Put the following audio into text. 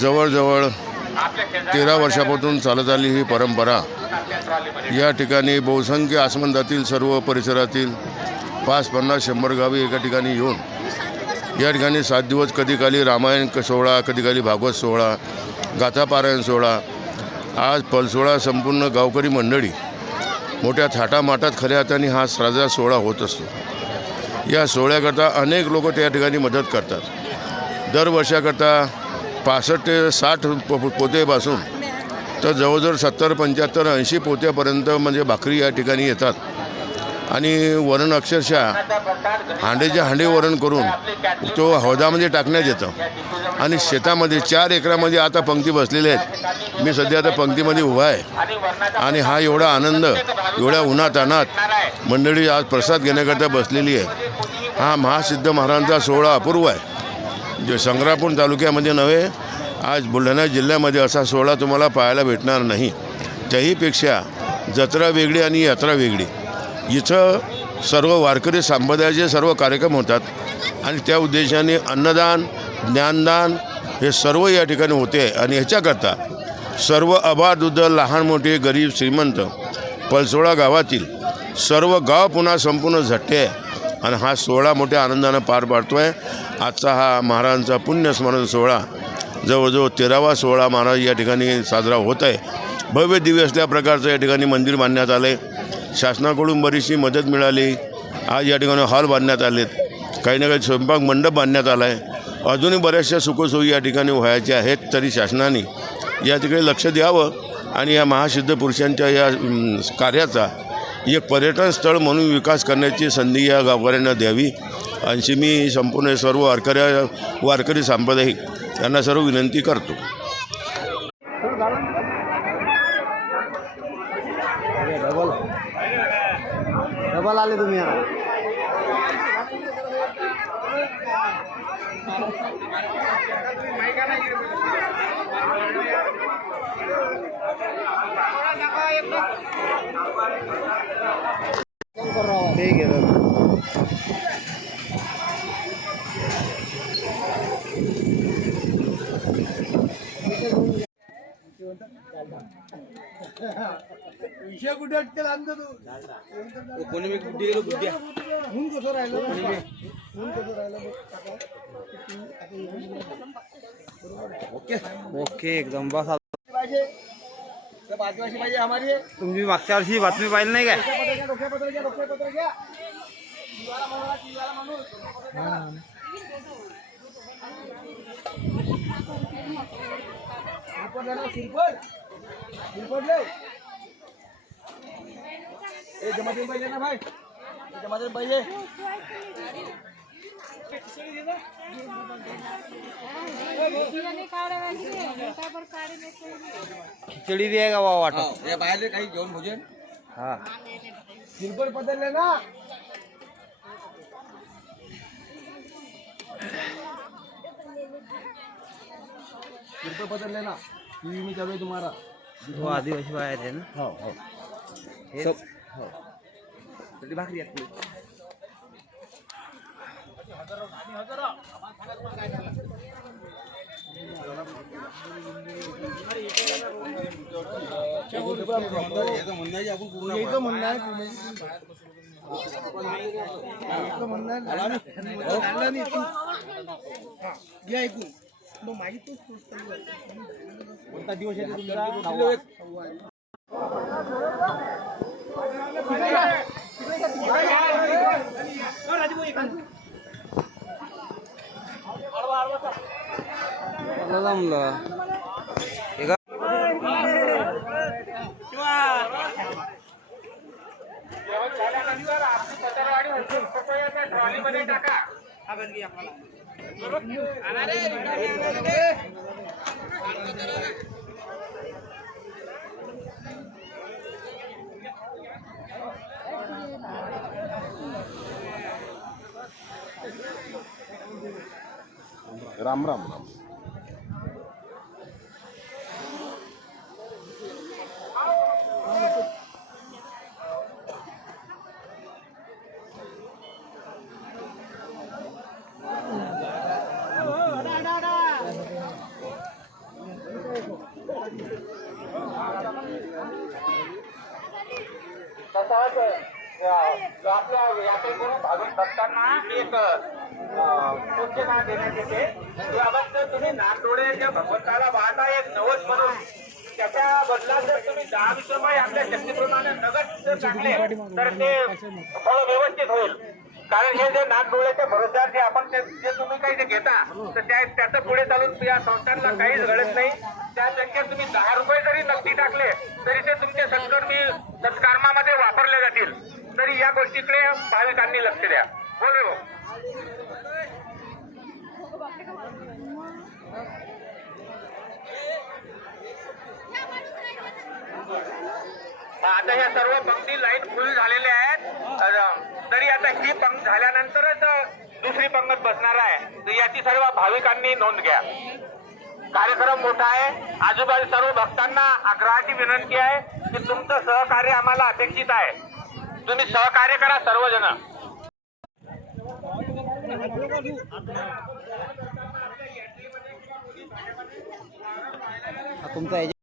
जवळजवळ 13 वर्षापासून चालत आली ही परंपरा या ठिकाणी बहुसंख्य आसमंतातील सर्व परिसरातील 50-50-100 गावी एका ठिकाणी येऊन या ठिकाणी 7 दिवस कधीकाली रामायण सोहळा, कधीकाली भागवत सोहळा, गाथापारायण सोहळा, आज पलसोहळा संपूर्ण गावकरी मंडळी मोठ्या थाटामाटात खऱ्या हाताने हा साजरा सोहळा होत असतो। या सोहळ्याकरता अनेक लोक त्या ठिकाणी मदत करतात। दरवर्षाकरता 65 ते 60 पोतेपासून तर जवळजवळ 70, 75, 80 पोत्यापर्यंत म्हणजे भाकरी या ठिकाणी येतात आणि वरण अक्षरशः हांडेचे हांडे वरण करून तो हौदामध्ये टाकण्यात येतं आणि शेतामध्ये 4 एकरामध्ये आता पंक्ती बसलेल्या आहेत। मी सध्या आता पंक्तीमध्ये उभा आहे आणि हा एवढा आनंद, एवढ्या उन्हातान्हात मंडळी आज प्रसाद घेण्याकरता बसलेली आहे। हा महासिद्ध महाराजांचा सोहळा अपूर्व आहे। जे संग्रामपूर तालुक्यामध्ये नव्हे, आज बुलढाणा जिल्ह्यामध्ये असा सोहळा तुम्हाला पाहायला भेटणार नाही। त्याहीपेक्षा जत्रा वेगळी आणि यात्रा वेगळी। इथं सर्व वारकरी संप्रदायाचे सर्व कार्यक्रम होतात आणि त्या उद्देशाने अन्नदान, ज्ञानदान हे सर्व या ठिकाणी होते आणि ह्याच्याकरता सर्व आबाद लहान मोठे गरीब श्रीमंत पलसोळा गावातील सर्व गाव पुन्हा संपूर्ण झटते आहे आणि हा सोहळा मोठ्या आनंदानं पार पाडतो आहे। आजचा हा महाराजांचा पुण्यस्मरण सोहळा जवळजवळ 13वा सोहळा महाराज या ठिकाणी साजरा होत आहे। भव्य दिव्य असल्या प्रकारचं या ठिकाणी मंदिर बांधण्यात आलं आहे। शासनाकडून बरीचशी मदत मिळाली। आज या ठिकाणी हॉल बांधण्यात आलेत, काही ना काही स्वयंपाक मंडप बांधण्यात आला आहे। अजूनही बऱ्याचशा सुखसोयी या ठिकाणी व्हायच्या आहेत, तरी शासनाने या ठिकाणी लक्ष द्यावं आणि या महासिद्ध पुरुषांच्या या कार्याचा एक पर्यटन स्थळ म्हणून विकास करण्याची संधी या गावकऱ्यांना द्यावी अशी मी संपूर्ण सर्व वारकरी सांप्रदायिक यांना सर्व विनंती करतो। डबल आले तुम्ही ठीक आहे। विषय कुठे अटकेल आणतो तू कोणी मी बुद्धी गेलो बुद्धी म्हणून कसं राहिलं म्हणून कसं राहिलं ओके ओके एकदम बस पाहिजे बाजूवाशी पाहिजे हमारी। तुम्ही मागच्या वर्षी बातमी पाहिली नाही काय? जमातीन पाहिजे ना भाई, जमातीन पाहिजे। खिचडी दे का वाटत बाहेर काही घेऊन भोजन। हा सिंपल बदलले ना, सिंपल बदलले ना। टीवी में चलो तुम्हारा वो आदिवासी बाहेर है ना। हो हो सब हो तरी भाकरी आहेत माहिती कोणता दिवस आहे तुमचा? राम राम राम। तसाच आपल्या यात्रेकरू भाविक भक्तांना एक सूचना देण्यात येते की बाबा तुम्ही नागडोळेच्या भगवंताला वाहता एक नवस म्हणून त्याच्या बदलात जर तुम्ही 10-20 रुपये आपल्या शक्तीप्रमाणे नगद जर टाकले तर ते फळ व्यवस्थित होईल. कारण हे जे नागडोळ्याच्या भरोश्यावर जे आपण जे तुम्ही काही जे घेता तर त्याचं पुढे चालून या संस्थांना काहीच घडत नाही. त्यापेक्षा तुम्ही 10 रुपये जरी नक्की टाकले तरी ते तुमच्या सत्कर्मामध्ये वापरले जातील. तरी या गोष्टीकडे भाविकांनी लक्ष द्या. बोल रे आता ह्या सर्व पंक्ती लाईन फुल झालेल्या आहेत. तरी आता ही पंक्ती झाल्यानंतरच दुसरी पंगत बसणार आहे. तर याची सर्व भाविकांनी नोंद घ्या. कार्यक्रम मोठा आहे. आजूबाजू सर्व भक्तांना आग्रहाची विनंती आहे की तुमचं सहकार्य आम्हाला अपेक्षित आहे. तुम्ही सहकार्य करा सर्वजण. तुमचा